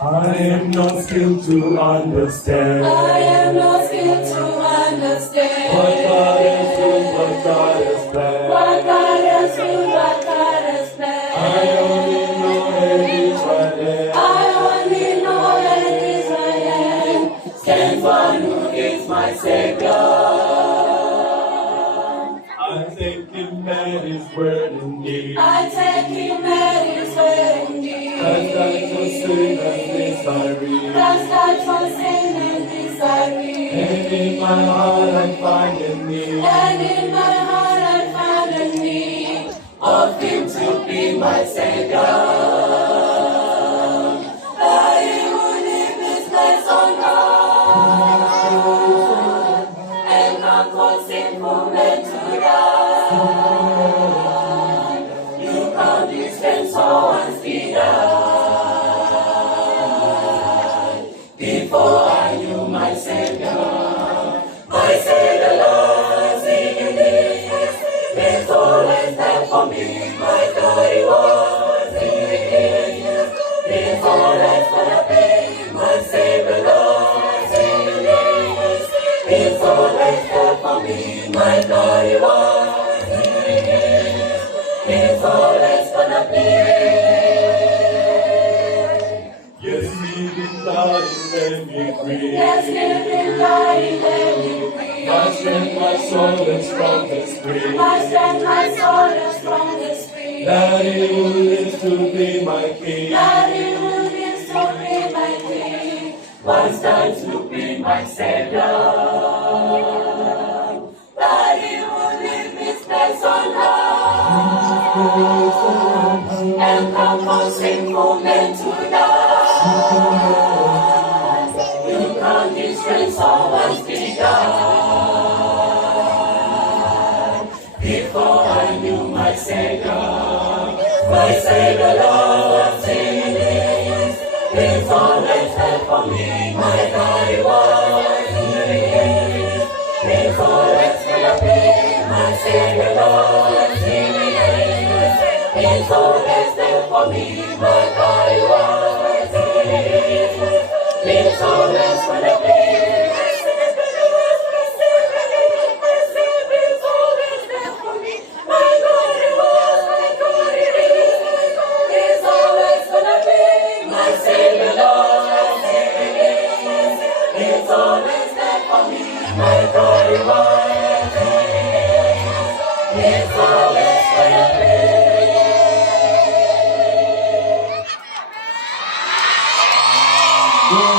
I am not skilled to understand. I am not skilled to understand. What God has done, what God has planned. What God has done, what God has planned. I only know that Israel. I only know that Israel stands one who is my Savior. I take him at his word indeed. I take him at his word indeed. That's not for sin and this I read. That's not for sin and this I read. And in my heart I find a need. And in my heart I found a need of him to be my Savior. That he would leave his place on earth and come for sinful men to die. You come this friend so unspeeded. Before I knew my Savior, Lord, singing this, His always there for me, my God, He was singing this, His always gonna be my Savior, Lord, singing this, His always there for me, my God, He was singing this, His always gonna be. Yes, he did die and let me free. Yes, He did die and let me free. My strength, my soul, and strongest free. My strength, my soul, and strongest free. That he who lives to be my king. That He who lives to be my King. Once died to be my Savior. That He who live His place on earth and come for sinful men to die. You come His strength so once begun. Before I knew my Savior, Lord, singing this, He's always there for me, my God, He was singing this, He's always gonna be my Savior, Lord, singing this, He's always there for me, my God, He was singing this, He's always gonna be. Glory